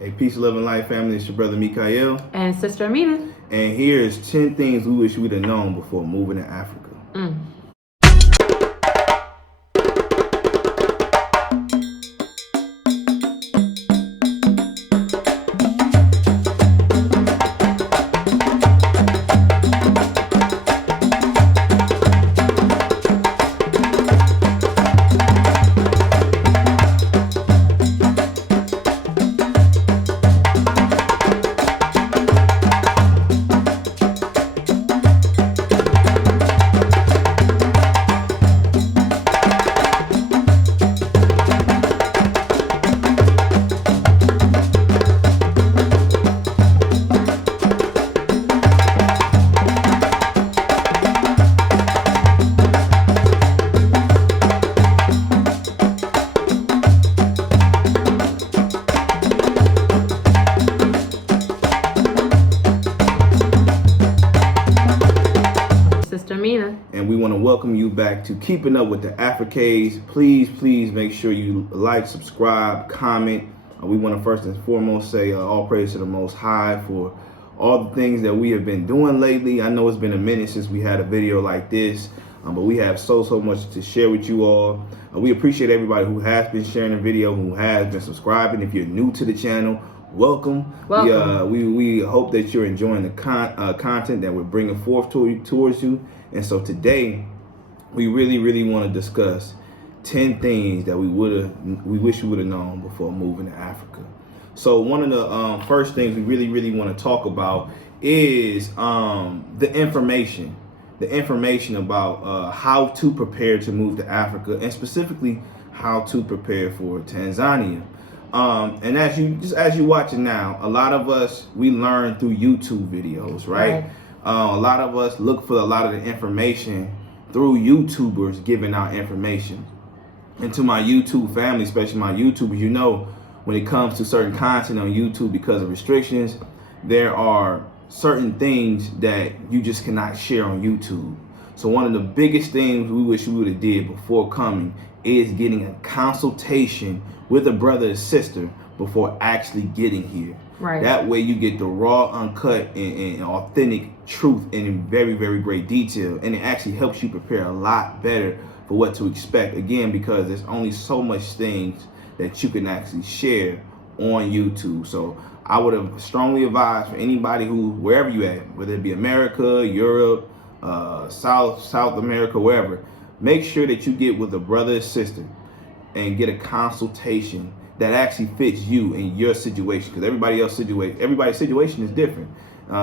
Hey, peace, love, and life, family. It's your brother Mikael. And Sister Amina. And here's 10 things we wish we'd have known before moving to Africa. And we want to welcome you back to Keeping Up with the Africades. Please make sure you like, subscribe, comment. We want to first and foremost say all praise to the Most High for all the things that we have been doing lately. I know it's been a minute since we had a video like this, but we have so much to share with you all. We appreciate everybody who has been sharing the video, who has been subscribing. If you're new to the channel, welcome. We hope that you're enjoying the content that we're bringing forth towards you. And so today, we really want to discuss 10 things that we wish we would have known before moving to Africa. So one of the first things we really want to talk about is the information about how to prepare to move to Africa, and specifically how to prepare for Tanzania. And as you watching now, a lot of us, we learn through YouTube videos, right? A lot of us look for a lot of the information through YouTubers giving out information. And to my YouTube family, especially my YouTubers, you know, when it comes to certain content on YouTube, because of restrictions, there are certain things that you just cannot share on YouTube. So one of the biggest things we wish we would have did before coming is getting a consultation with a brother or sister before actually getting here. Right. That way you get the raw, uncut, and authentic truth, and in very great detail. And it actually helps you prepare a lot better for what to expect. Again, because there's only so much things that you can actually share on YouTube. So I would have strongly advised for anybody who, wherever you at, whether it be America, Europe, South America, wherever, make sure that you get with a brother or sister and get a consultation that actually fits you in your situation, because everybody's situation is different.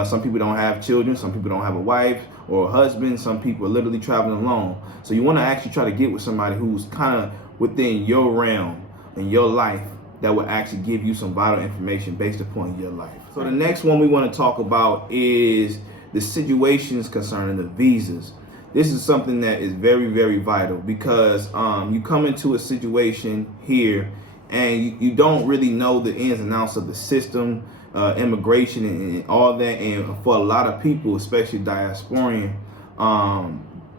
Some people don't have children, some people don't have a wife or a husband, some people are literally traveling alone. So you want to actually try to get with somebody who's kind of within your realm and your life, that will actually give you some vital information based upon your life. So the next one we want to talk about is the situations concerning the visas. This is something that is very vital, because you come into a situation here and you don't really know the ins and outs of the system, immigration and all that. And for a lot of people, especially diasporian, a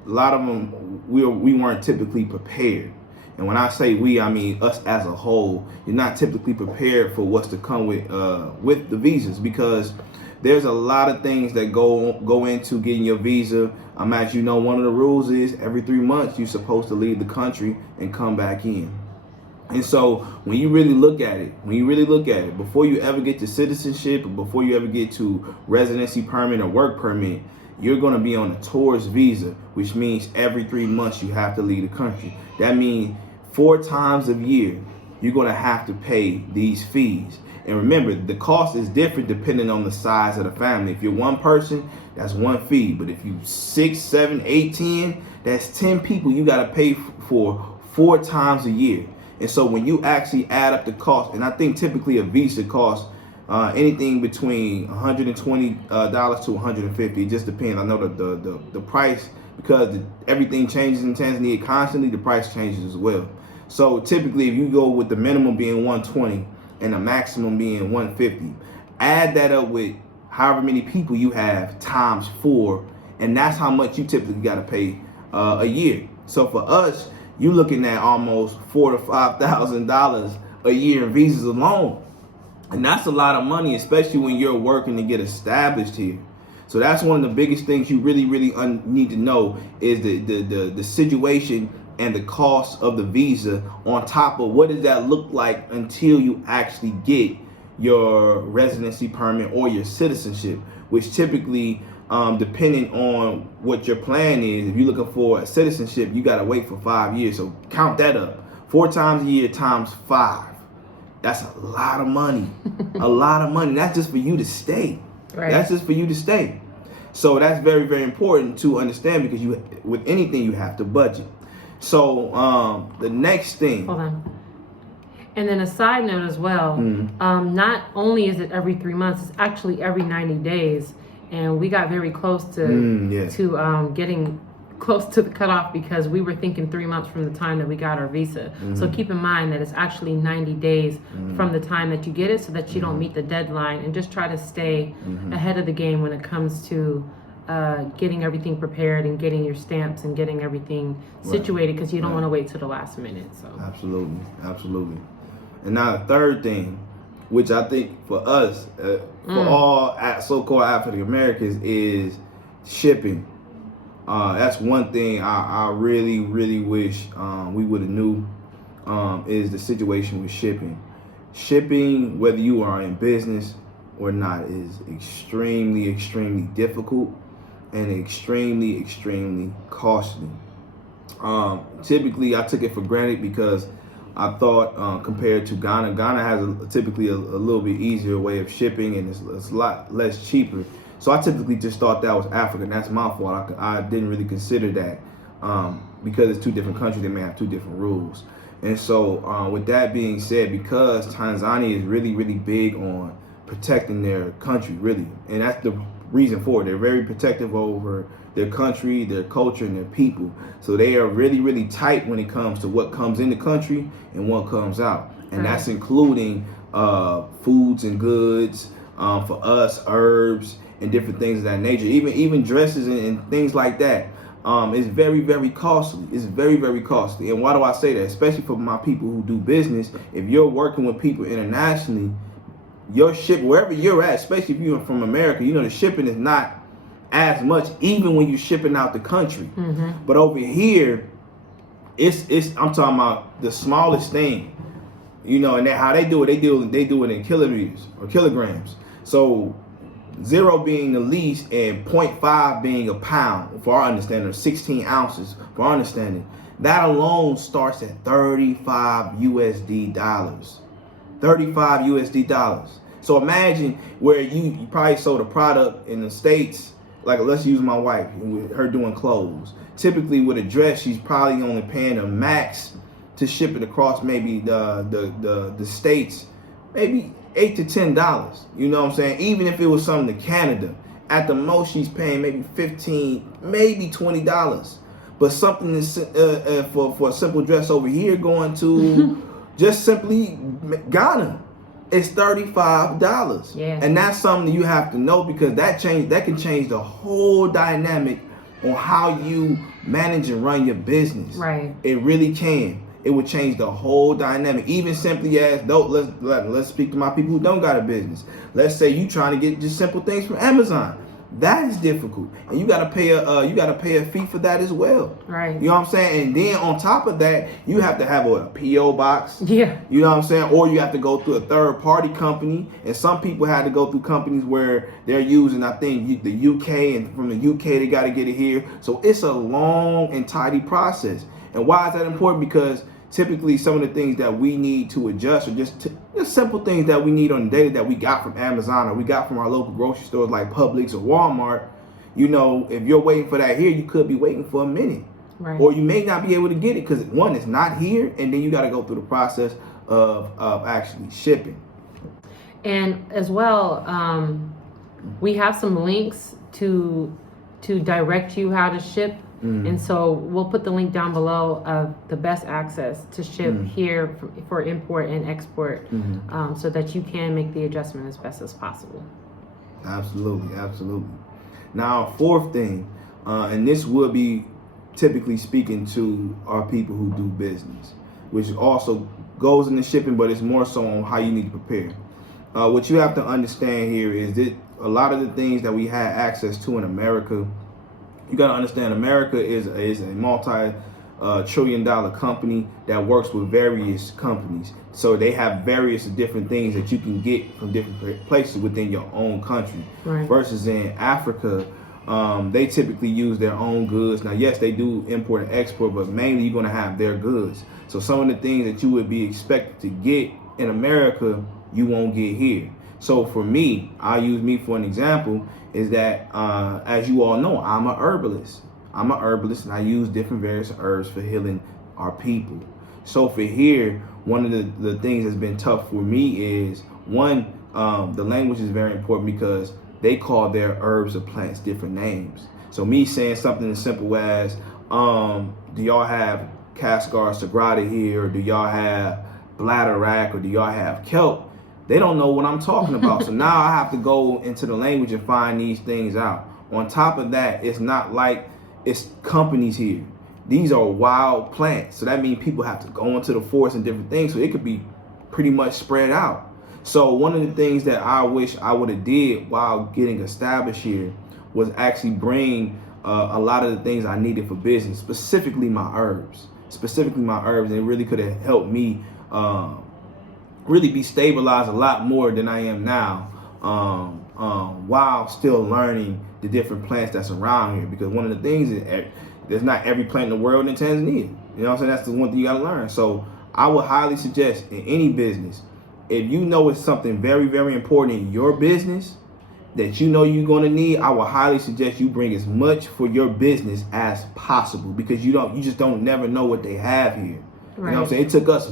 lot of them, we weren't typically prepared. And when I say we, I mean us as a whole. You're not typically prepared for what's to come with the visas, because there's a lot of things that go into getting your visa. As you know, one of the rules is every 3 months you're supposed to leave the country and come back in. And so when you really look at it, before you ever get to citizenship, or before you ever get to residency permit or work permit, you're going to be on a tourist visa, which means every 3 months you have to leave the country. That means 4 times a year you're going to have to pay these fees. And remember, the cost is different depending on the size of the family. If you're one person, that's one fee. But if you 6, 7, 8, 10, that's 10 people you got to pay for 4 times a year. And so when you actually add up the cost, and I think typically a visa costs anything between $120 to $150. It just depends. I know the price, because everything changes in Tanzania constantly, the price changes as well. So typically, if you go with the minimum being 120 and the maximum being 150, add that up with however many people you have times 4, and that's how much you typically got to pay a year. So for us, you're looking at almost $4,000 to $5,000 a year in visas alone. And that's a lot of money, especially when you're working to get established here. So that's one of the biggest things you really need to know is the situation and the cost of the visa, on top of what does that look like until you actually get your residency permit or your citizenship, which typically, depending on what your plan is, if you're looking for a citizenship, you got to wait for 5 years. So count that up. 4 times a year times 5. That's a lot of money. A lot of money. That's just for you to stay. Right. That's just for you to stay. So that's very important to understand, because with anything you have to budget. So the next thing. Hold on. And then a side note as well. Not only is it every 3 months, it's actually every 90 days. And we got very close to getting close to the cutoff, because we were thinking 3 months from the time that we got our visa. So keep in mind that it's actually 90 days from the time that you get it, so that you don't meet the deadline, and just try to stay ahead of the game when it comes to getting everything prepared and getting your stamps and getting everything situated, because you don't want to wait till the last minute. So Absolutely. And now the third thing, which I think for us, for all so-called African Americans, is shipping. That's one thing I really wish we would have knew, is the situation with shipping. Shipping, whether you are in business or not, is extremely difficult and extremely costly. Typically, I took it for granted because I thought, compared to Ghana has typically a little bit easier way of shipping, and it's a lot less cheaper. So I typically just thought that was Africa, and that's my fault. I didn't really consider that, because it's 2 different countries, they may have 2 different rules. And so with that being said, because Tanzania is really big on protecting their country, really, and that's the reason for it. They're very protective over their country, their culture, and their people. So they are really tight when it comes to what comes in the country and what comes out. And that's including foods and goods, for us, herbs, and different things of that nature. Even dresses and things like that. It's very costly. It's very costly. And why do I say that? Especially for my people who do business. If you're working with people internationally, your ship, wherever you're at, especially if you're from America, the shipping is not as much, even when you're shipping out the country. But over here, it's I'm talking about the smallest thing, and how they do it. They do it in kiloliters or kilograms. So 0 being the least and 0.5 being a pound, for our understanding, or 16 ounces for our understanding. That alone starts at $35 USD. $35 USD. So imagine where you probably sold a product in the States, like let's use my wife, with her doing clothes. Typically with a dress, she's probably only paying a max to ship it across maybe the States, maybe $8 to $10. You know what I'm saying? Even if it was something to Canada, at the most she's paying maybe $15, maybe $20. But something is, for a simple dress over here going to just simply Ghana, it's $35. Yeah. And that's something you have to know, because that can change the whole dynamic on how you manage and run your business. Right. It really can. It would change the whole dynamic. Even simply as though, let's speak to my people who don't got a business. Let's say you trying to get just simple things from Amazon. That is difficult, and you gotta pay a fee for that as well. Right. You know what I'm saying? And then on top of that, you have to have a PO box. Yeah. You know what I'm saying? Or you have to go through a third party company, and some people had to go through companies where they're using, I think, the UK, and from the UK they got to get it here. So it's a long and tidy process. And why is that important? Because typically some of the things that we need to adjust are just simple things that we need on the daily that we got from Amazon or we got from our local grocery stores like Publix or Walmart. If you're waiting for that here, you could be waiting for a minute. Right. Or you may not be able to get it because one, it's not here, and then you got to go through the process of actually shipping. And as well, we have some links to direct you how to ship. And so we'll put the link down below of the best access to ship here for import and export, so that you can make the adjustment as best as possible. Absolutely. Now, fourth thing, and this will be typically speaking to our people who do business, which also goes into shipping, but it's more so on how you need to prepare. what you have to understand here is that a lot of the things that we had access to in America, you got to understand America is a multi-trillion-dollar company that works with various companies. So they have various different things that you can get from different places within your own country. Right. Versus in Africa, they typically use their own goods. Now, yes, they do import and export, but mainly you're going to have their goods. So some of the things that you would be expected to get in America, you won't get here. So for me, I'll use me for an example, is that as you all know, I'm a herbalist. I'm a herbalist and I use different various herbs for healing our people. So for here, one of the things that's been tough for me is, one, the language is very important because they call their herbs or plants different names. So me saying something as simple as, do y'all have Cascar sagrada here, or do y'all have bladderwrack, or do y'all have kelp? They don't know what I'm talking about. So now I have to go into the language and find these things out. On top of that, it's not like it's companies here. These are wild plants. So that means people have to go into the forest and different things. So it could be pretty much spread out. So one of the things that I wish I would have did while getting established here was actually bring a lot of the things I needed for business, specifically my herbs. And it really could have helped me really be stabilized a lot more than I am now, while still learning the different plants that's around here. Because one of the things is there's not every plant in the world in Tanzania. You know what I'm saying? That's the one thing you gotta learn. So I would highly suggest in any business, if you know it's something very, very important in your business that you know you're gonna need, I would highly suggest you bring as much for your business as possible, because you just don't never know what they have here. Right. You know what I'm saying? It took us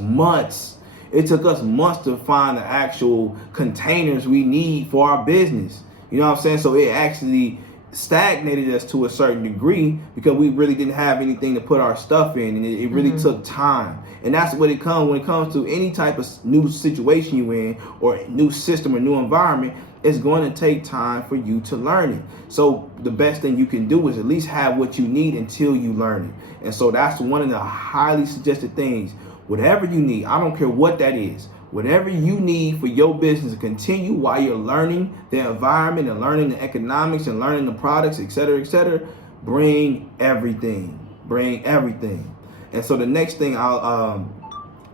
months to find the actual containers we need for our business. You know what I'm saying? So it actually stagnated us to a certain degree because we really didn't have anything to put our stuff in, and it really took time. And that's what it comes when it comes to any type of new situation you're in, or new system or new environment. It's going to take time for you to learn it. So the best thing you can do is at least have what you need until you learn it. And so that's one of the highly suggested things. Whatever you need, I don't care what that is, whatever you need for your business to continue while you're learning the environment and learning the economics and learning the products, et cetera, bring everything. And so the next thing I'll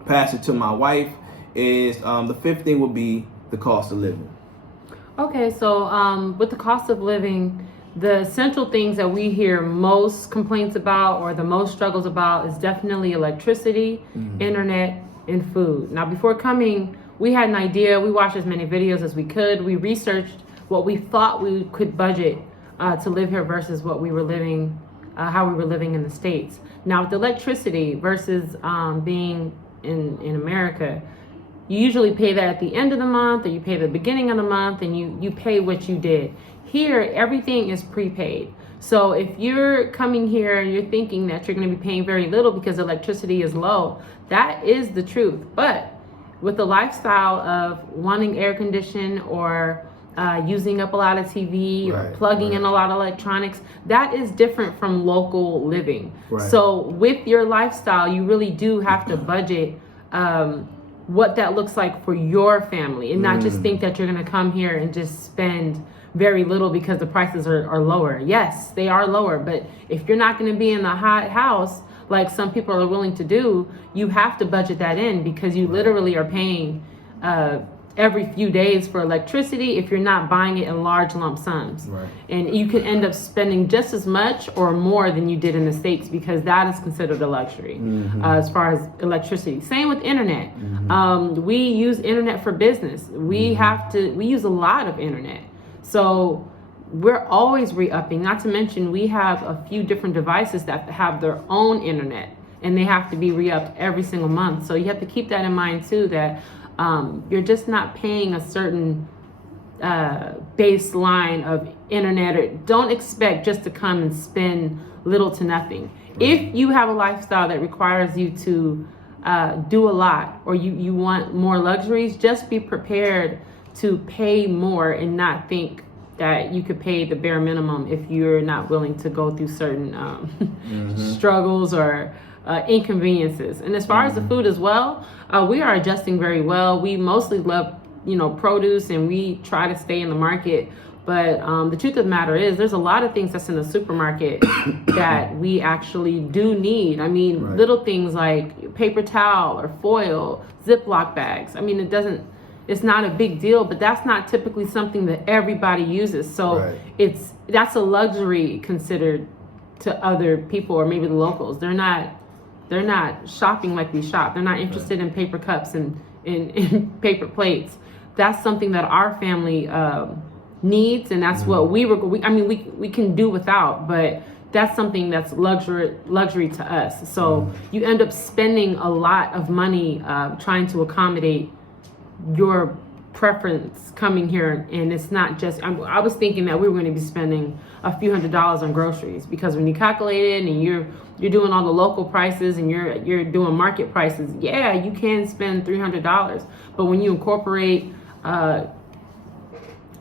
pass it to my wife is the fifth thing would be the cost of living. Okay, so with the cost of living, the central things that we hear most complaints about or the most struggles about is definitely electricity, internet, and food. Now, before coming, we had an idea. We watched as many videos as we could. We researched what we thought we could budget to live here versus what we were living, how we were living in the States. Now, with electricity versus being in America, you usually pay that at the end of the month, or you pay the beginning of the month, and you pay what you did. Here, everything is prepaid. So if you're coming here and you're thinking that you're going to be paying very little because electricity is low, that is the truth. But with the lifestyle of wanting air condition or using up a lot of TV, or plugging in a lot of electronics, that is different from local living. So with your lifestyle, you really do have to budget what that looks like for your family, and not just think that you're going to come here and just spend very little because the prices are lower. Yes, they are lower, but if you're not going to be in a hot house like some people are willing to do, you have to budget that in, because you literally are paying every few days for electricity if you're not buying it in large lump sums. And you could end up spending just as much or more than you did in the States, because that is considered a luxury as far as electricity. Same with internet. We use internet for business. We use a lot of internet. So we're always re-upping. Not to mention, we have a few different devices that have their own internet, and they have to be re-upped every single month. So you have to keep that in mind too, that you're just not paying a certain baseline of internet, or don't expect just to come and spend little to nothing. If you have a lifestyle that requires you to do a lot, or you want more luxuries, just be prepared to pay more and not think that you could pay the bare minimum if you're not willing to go through certain struggles or inconveniences. And as far as the food as well, we are adjusting very well. We mostly love produce, and we try to stay in the market. But the truth of the matter is, there's a lot of things that's in the supermarket that we actually do need. I mean, little things like paper towel or foil, Ziploc bags. I mean, it's not a big deal, but that's not typically something that everybody uses. So that's a luxury considered to other people, or maybe the locals. They're not shopping like we shop. They're not interested in paper cups and in paper plates. That's something that our family needs, and that's what we can do without, but that's something that's luxury to us. So you end up spending a lot of money trying to accommodate your preference coming here. And it's not just, I was thinking that we were going to be spending a few $100s on groceries, because when you calculate it and you're doing all the local prices and you're doing market prices, yeah, you can spend $300. But when you incorporate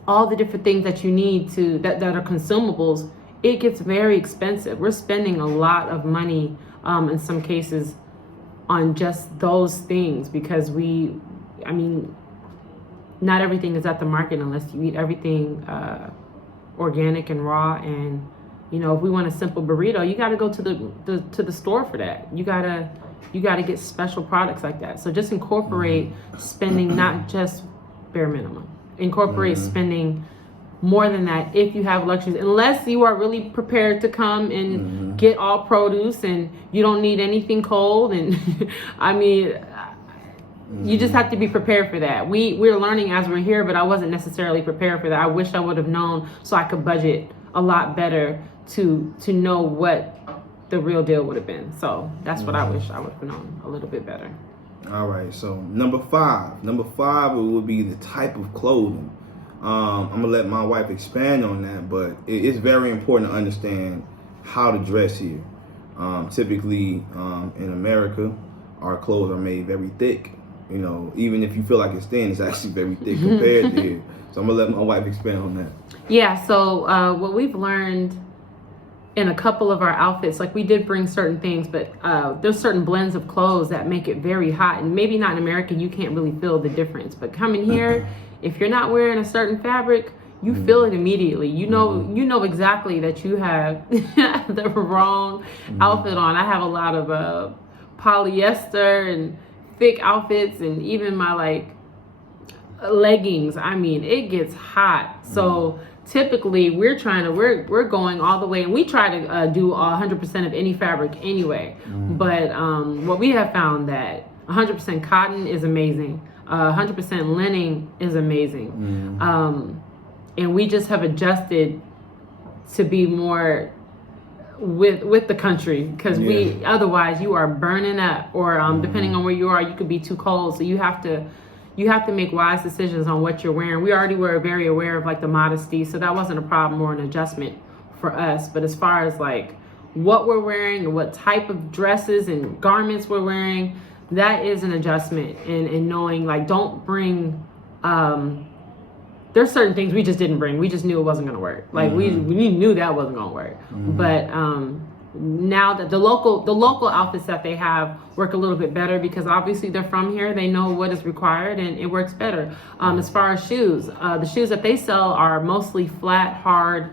all the different things that you need that are consumables, it gets very expensive. We're spending a lot of money in some cases on just those things, because not everything is at the market unless you eat everything organic and raw. And if we want a simple burrito, you got to go to the store for that. You gotta get special products like that. So just incorporate spending, not just bare minimum. Incorporate spending more than that if you have luxuries, unless you are really prepared to come and get all produce and you don't need anything cold. And you just have to be prepared for that. We're learning as we're here, but I wasn't necessarily prepared for that. I wish I would have known, so I could budget a lot better to know what the real deal would have been. So that's what I wish I would have known a little bit better. All right, so number five would be the type of clothing. I'm gonna let my wife expand on that, but it's very important to understand how to dress here. Typically, in America, our clothes are made very thick. Even if you feel like it's thin, it's actually very thick compared to here. So I'm gonna let my wife expand on that. Yeah. So what we've learned in a couple of our outfits, like we did bring certain things, but there's certain blends of clothes that make it very hot. And maybe not in America, you can't really feel the difference. But coming here, if you're not wearing a certain fabric, you feel it immediately. You know exactly that you have the wrong outfit on. I have a lot of polyester and thick outfits, and even my leggings. I mean, it gets hot. So typically we're going all the way, and we try to do 100% of any fabric anyway. But what we have found that 100% cotton is amazing. 100% linen is amazing. And we just have adjusted to be more with the country, because otherwise you are burning up, or depending on where you are, you could be too cold. So you have to make wise decisions on what you're wearing. We already were very aware of the modesty, so that wasn't a problem or an adjustment for us. But as far as what we're wearing and what type of dresses and garments we're wearing, that is an adjustment. And knowing don't bring there's certain things we just didn't bring. We just knew it wasn't going to work. We knew that wasn't going to work. But now that the local outfits that they have work a little bit better, because obviously they're from here. They know what is required, and it works better. As far as shoes, the shoes that they sell are mostly flat, hard,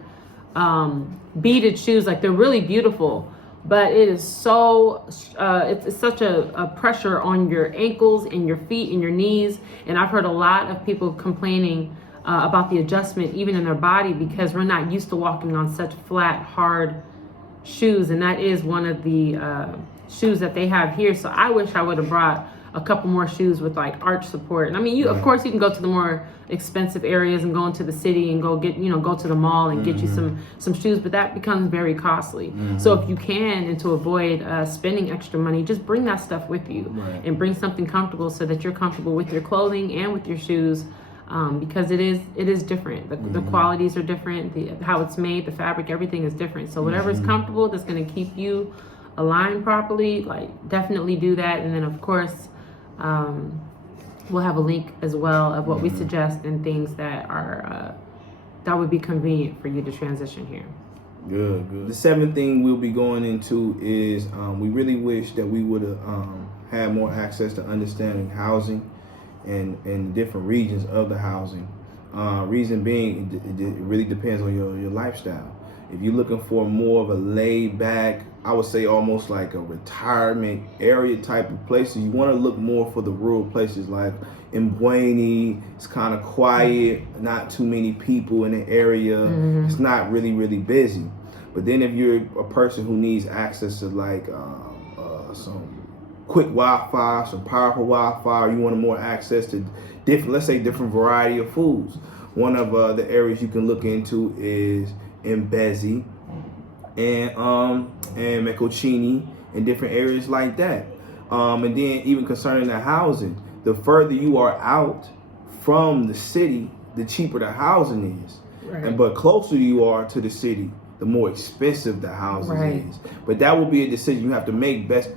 beaded shoes. They're really beautiful, but it is so it's such a pressure on your ankles and your feet and your knees. And I've heard a lot of people complaining about the adjustment even in their body, because we're not used to walking on such flat, hard shoes. And that is one of the shoes that they have here. So I wish I would have brought a couple more shoes with arch support. And of course you can go to the more expensive areas and go into the city and go to the mall and get you some shoes, but that becomes very costly. So if you can, and to avoid spending extra money, just bring that stuff with you, and bring something comfortable so that you're comfortable with your clothing and with your shoes. Because it is different. The qualities are different. How it's made, the fabric, everything is different. So whatever is comfortable, that's going to keep you aligned properly, definitely do that. And then of course, we'll have a link as well of what we suggest and things that are that would be convenient for you to transition here. Good. The seventh thing we'll be going into is we really wish that we would have had more access to understanding housing in different regions of the housing. Reason being, it really depends on your lifestyle. If you're looking for more of a laid back, I would say almost like a retirement area type of places, you want to look more for the rural places like Mbweni. It's kind of quiet, not too many people in the area. It's not really busy. But then if you're a person who needs access to like some quick Wi-Fi, some powerful Wi-Fi, you want more access to different, let's say different variety of foods. One of the areas you can look into is Mbezi and Mekochini and different areas like that. And then even concerning the housing, the further you are out from the city, the cheaper the housing is. Right. But closer you are to the city, the more expensive the housing is. But that will be a decision you have to make based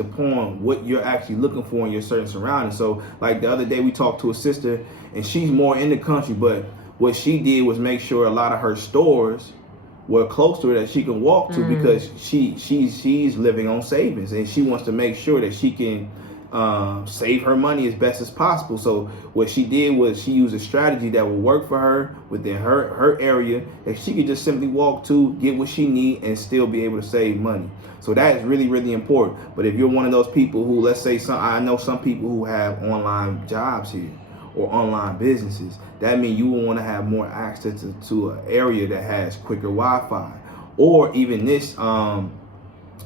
upon what you're actually looking for in your certain surroundings. So like the other day we talked to a sister and she's more in the country, but what she did was make sure a lot of her stores were close to her that she can walk to because she's living on savings and she wants to make sure that she can save her money as best as possible. So what she did was she used a strategy that would work for her within her area that she could just simply walk to, get what she need, and still be able to save money. So that is really important. But if you're one of those people who, let's say, I know some people who have online jobs here or online businesses, that means you will want to have more access to an area that has quicker Wi-Fi, or even this, a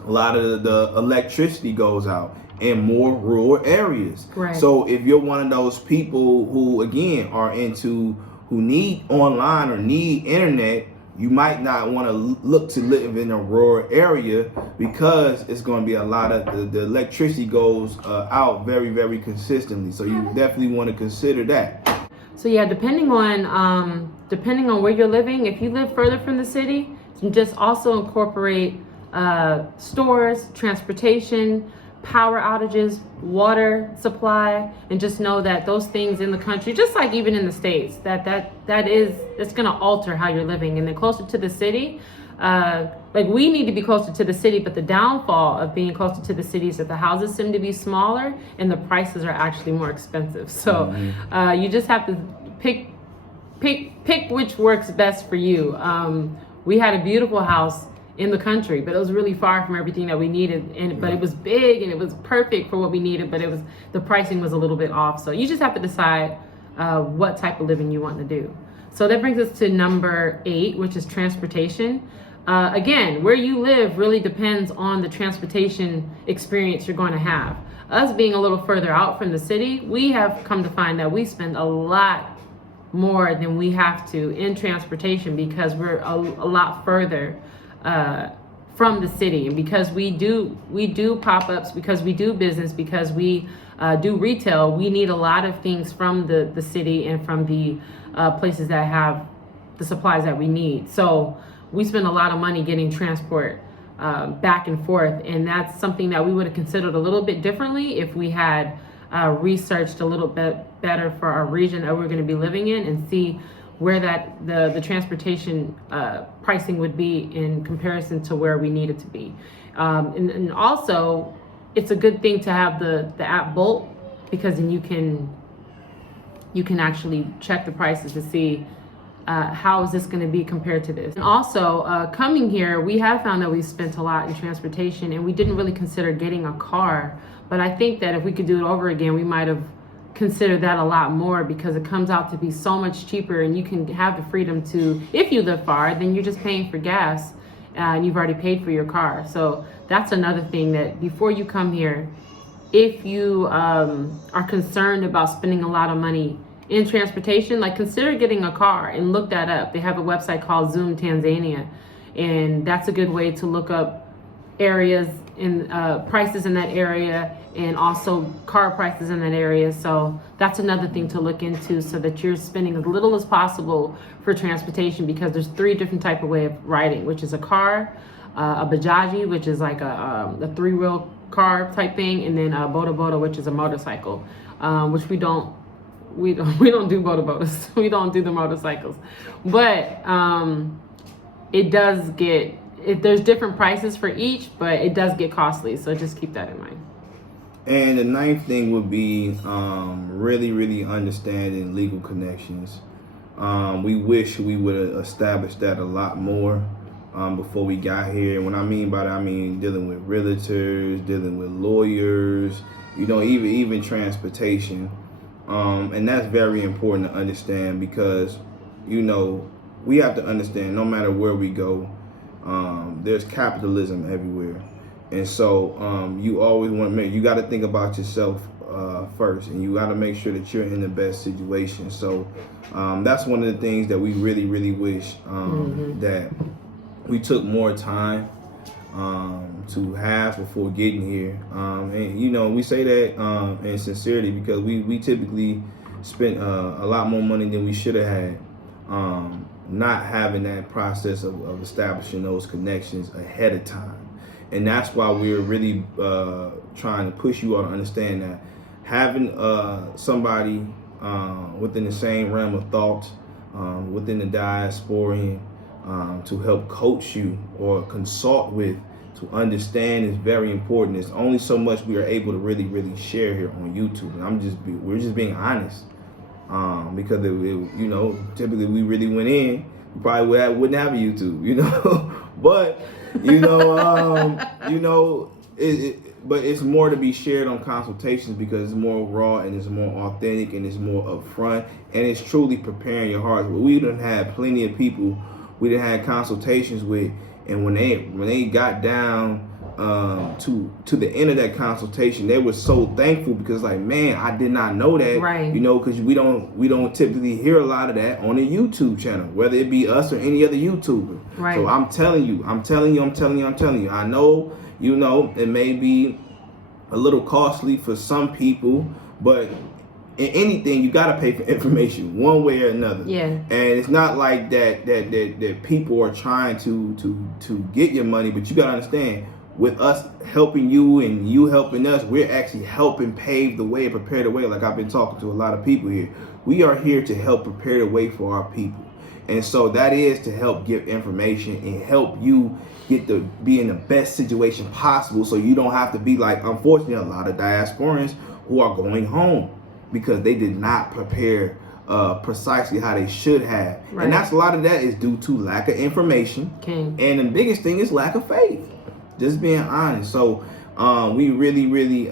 lot of the electricity goes out in more rural areas. Right. So if you're one of those people who, again, who need online or need internet, you might not want to look to live in a rural area because it's going to be a lot of the electricity goes out very consistently. So you definitely want to consider that. So yeah, depending on where you're living, if you live further from the city, just also incorporate stores, transportation, power outages, water supply, and just know that those things in the country, just like even in the States, it's going to alter how you're living. And then closer to the city, like we need to be closer to the city, but the downfall of being closer to the city is that the houses seem to be smaller and the prices are actually more expensive. So you just have to pick which works best for you. We had a beautiful house in the country, but it was really far from everything that we needed, but it was big and it was perfect for what we needed, but the pricing was a little bit off. So you just have to decide what type of living you want to do. So that brings us to number 8, which is transportation. Again, where you live really depends on the transportation experience you're going to have. Us being a little further out from the city, we have come to find that we spend a lot more than we have to in transportation because we're a lot further from the city, and because we do pop-ups, because we do business, because we do retail, we need a lot of things from the city and from the places that have the supplies that we need. So we spend a lot of money getting transport back and forth, and that's something that we would have considered a little bit differently if we had researched a little bit better for our region that we're going to be living in and see where the transportation pricing would be in comparison to where we need it to be. And also, it's a good thing to have the app Bolt, because then you can actually check the prices to see how is this going to be compared to this. And also, coming here, we have found that we've spent a lot in transportation, and we didn't really consider getting a car. But I think that if we could do it over again, we might have consider that a lot more, because it comes out to be so much cheaper, and you can have the freedom to, if you live far, then you're just paying for gas and you've already paid for your car. So that's another thing, that before you come here, if you are concerned about spending a lot of money in transportation, like consider getting a car and look that up. They have a website called Zoom Tanzania, and that's a good way to look up areas and prices in that area, and also car prices in that area. So that's another thing to look into, so that you're spending as little as possible for transportation, because there's 3 different type of way of riding, which is a car, a bajaji, which is like a 3-wheel car type thing, and then a boda boda, which is a motorcycle, which we don't do boda bodas. We don't do the motorcycles, but it does get, there's different prices for each, but it does get costly. So just keep that in mind. And the ninth thing would be really understanding legal connections. We wish we would have established that a lot more before we got here. And what I mean by that, I mean dealing with realtors, dealing with lawyers, even transportation. And that's very important to understand because, we have to understand no matter where we go, there's capitalism everywhere. And so you always want to you got to think about yourself first, and you got to make sure that you're in the best situation. So that's one of the things that we really wish that we took more time to have before getting here. And we say that in sincerity because we typically spent a lot more money than we should have had, not having that process of establishing those connections ahead of time. And that's why we're really trying to push you all to understand that having somebody within the same realm of thought, within the diaspora, to help coach you or consult with, to understand is very important. There's only so much we are able to really share here on YouTube, and we're just being honest, because typically we really went in, we probably wouldn't have a YouTube, but but it's more to be shared on consultations because it's more raw and it's more authentic and it's more upfront and it's truly preparing your hearts. We done had plenty of people we done had consultations with, and when they got down to the end of that consultation, they were so thankful because like, man, I did not know that, right? Because we don't typically hear a lot of that on a YouTube channel, whether it be us or any other YouTuber. Right. So I'm telling you, I know, it may be a little costly for some people, but in anything you gotta pay for information one way or another. Yeah. And it's not like that people are trying to get your money, but you gotta understand, with us helping you and you helping us, we're actually helping pave the way, prepare the way. Like I've been talking to a lot of people here. We are here to help prepare the way for our people. And so that is to help give information and help you get to be in the best situation possible, so you don't have to be like, unfortunately, a lot of diasporans who are going home because they did not prepare precisely how they should have. Right. And that's a lot of that is due to lack of information. Okay. And the biggest thing is lack of faith. Just being honest. So we really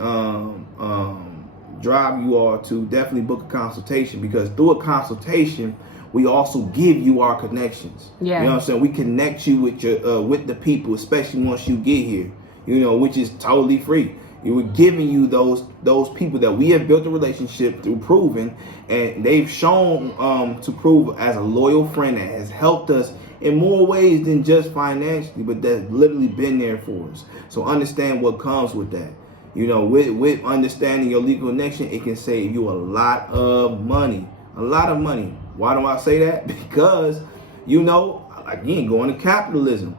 drive you all to definitely book a consultation, because through a consultation, we also give you our connections. Yeah. You know what I'm saying? We connect you with your with the people, especially once you get here, which is totally free. We're giving you those people that we have built a relationship through proving, and they've shown to prove as a loyal friend that has helped us in more ways than just financially, but that's literally been there for us. So understand what comes with that. With understanding your legal connection, it can save you a lot of money. A lot of money. Why do I say that? Because, again, going to capitalism.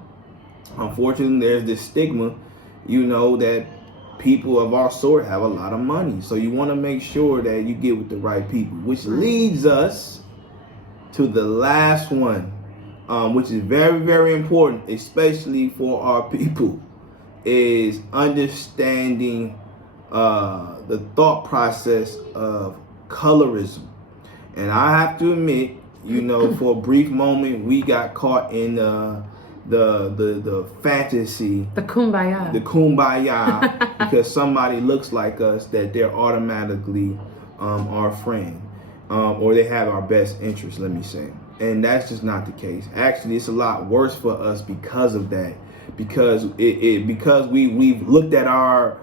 Unfortunately, there's this stigma, that people of our sort have a lot of money. So you want to make sure that you get with the right people, which leads us to the last one, which is very important, especially for our people, is understanding the thought process of colorism. And I have to admit, for a brief moment, we got caught in the fantasy, the kumbaya, because somebody looks like us, that they're automatically our friend, or they have our best interest, let me say. And that's just not the case. Actually, it's a lot worse for us because of that, because because we've looked at our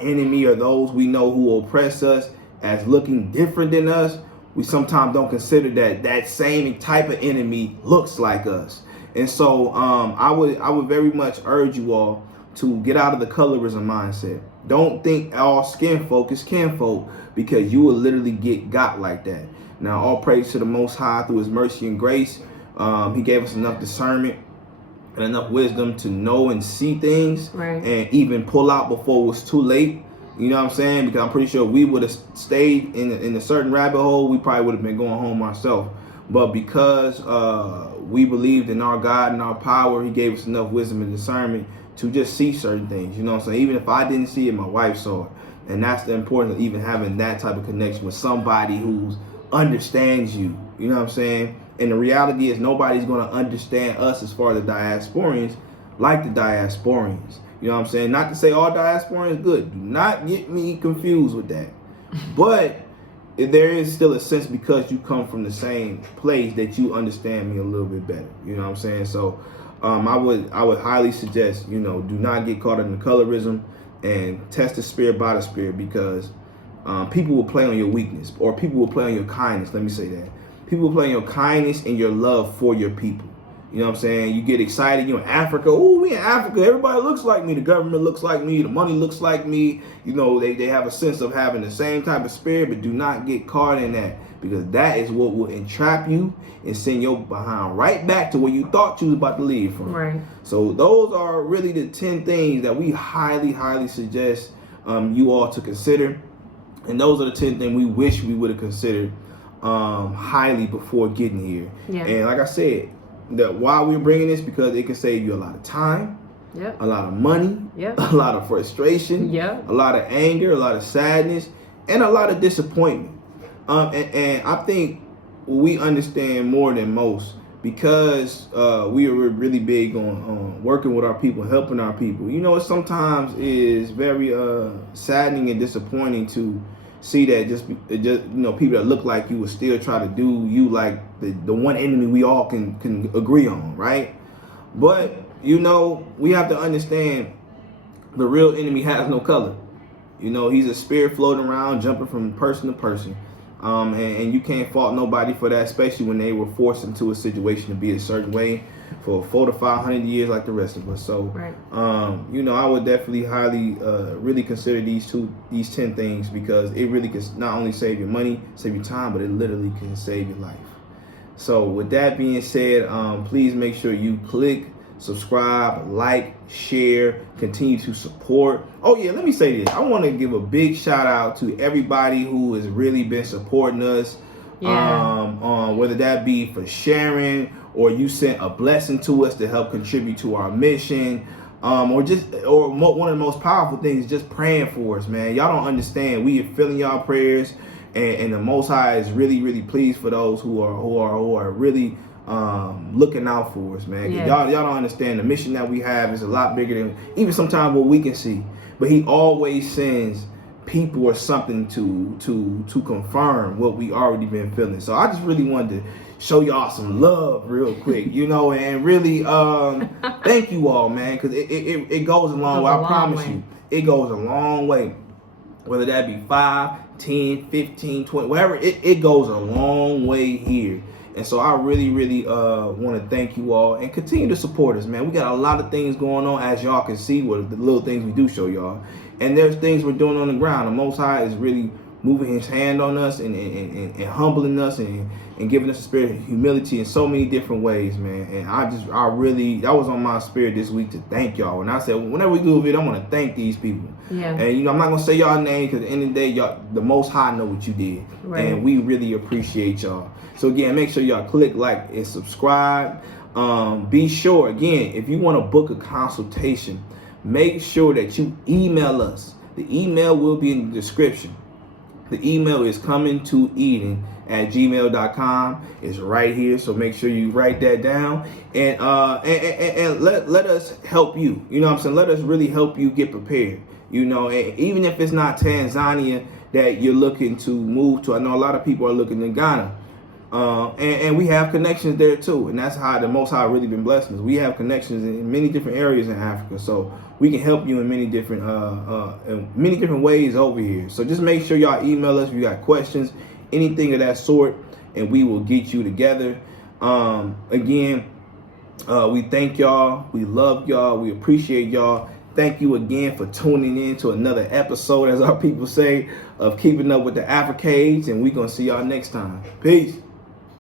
enemy or those we know who oppress us as looking different than us. We sometimes don't consider that same type of enemy looks like us. And so I would very much urge you all to get out of the colorism mindset. Don't think all skin folk is kinfolk, because you will literally get got like that. Now, all praise to the Most High through His mercy and grace. He gave us enough discernment and enough wisdom to know and see things, right, and even pull out before it was too late. You know what I'm saying? Because I'm pretty sure we would have stayed in a certain rabbit hole, we probably would have been going home ourselves. But because we believed in our God and our power, He gave us enough wisdom and discernment to just see certain things. You know what I'm saying? Even if I didn't see it, my wife saw it. And that's the importance of even having that type of connection with somebody who understands you. You know what I'm saying? And the reality is nobody's going to understand us as far as the diasporians like the diasporians. You know what I'm saying? Not to say all diasporians good. Do not get me confused with that. But there is still a sense, because you come from the same place, that you understand me a little bit better. You know what I'm saying? So I would highly suggest, do not get caught in the colorism, and test the spirit by the spirit, because people will play on your weakness, or people will play on your kindness. Let me say that. People will play on your kindness and your love for your people. You know what I'm saying? You get excited. You're in Africa. Oh, we in Africa. Everybody looks like me. The government looks like me. The money looks like me. They have a sense of having the same type of spirit, but do not get caught in that, because that is what will entrap you and send your behind right back to where you thought you was about to leave from. Right. So those are really the 10 things that we highly, highly suggest you all to consider. And those are the 10 things we wish we would have considered highly before getting here. Yeah. And like I said, that why we're bringing this, because it can save you a lot of time, yep, a lot of money, yep, a lot of frustration, yep, a lot of anger, a lot of sadness, and a lot of disappointment. And I think we understand more than most, because we are really big on working with our people, helping our people. It sometimes is very saddening and disappointing to see that just people that look like you will still try to do you like the one enemy we all can agree on, right? But we have to understand the real enemy has no color. He's a spirit floating around, jumping from person to person. And you can't fault nobody for that, especially when they were forced into a situation to be a certain way for 400 to 500 years like the rest of us. So, right. I would definitely highly really consider these 10 things, because it really can not only save your money, save your time, but it literally can save your life. So with that being said, please make sure you click subscribe, like, share, continue to support. Oh yeah, let me say this. I want to give a big shout out to everybody who has really been supporting us. Yeah. Whether that be for sharing, or you sent a blessing to us to help contribute to our mission, or one of the most powerful things, just praying for us, man. Y'all don't understand. We are feeling y'all prayers, and the Most High is really, really pleased for those who are really looking out for us, man. Yes. Y'all don't understand. The mission that we have is a lot bigger than even sometimes what we can see. But He always sends people or something to confirm what we already been feeling. So I just really wanted to show y'all some love real quick, and really thank you all, man, because it goes a long way. I promise you, it goes a long way. Whether that be 5, 10, 15, 20, whatever, it goes a long way here. And so I really, really want to thank you all, and continue to support us, man. We got a lot of things going on, as y'all can see, with the little things we do show y'all. And there's things we're doing on the ground. The Most High is really moving His hand on us and humbling us and giving us a spirit of humility in so many different ways, man. And that was on my spirit this week to thank y'all. And I said, whenever we do a video, I want to thank these people. Yeah. And I'm not gonna say y'all name, because at the end of the day, y'all, the Most High know what you did, right. And we really appreciate y'all. So again, make sure y'all click like and subscribe. Be sure, again, if you want to book a consultation, make sure that you email us. The email will be in the description. The email is comingtoeden@gmail.com. It's right here, so make sure you write that down, and let us help you. You know what I'm saying? Let us really help you get prepared. And even if it's not Tanzania that you're looking to move to, I know a lot of people are looking in Ghana. And we have connections there too, and that's how the Most High really been blessing us. We have connections in many different areas in Africa, so we can help you in many different ways over here. So just make sure y'all email us if you got questions, anything of that sort, and we will get you together. Again, we thank y'all, we love y'all, we appreciate y'all. Thank you again for tuning in to another episode, as our people say, of Keeping Up with the Africades, and we're gonna see y'all next time. Peace.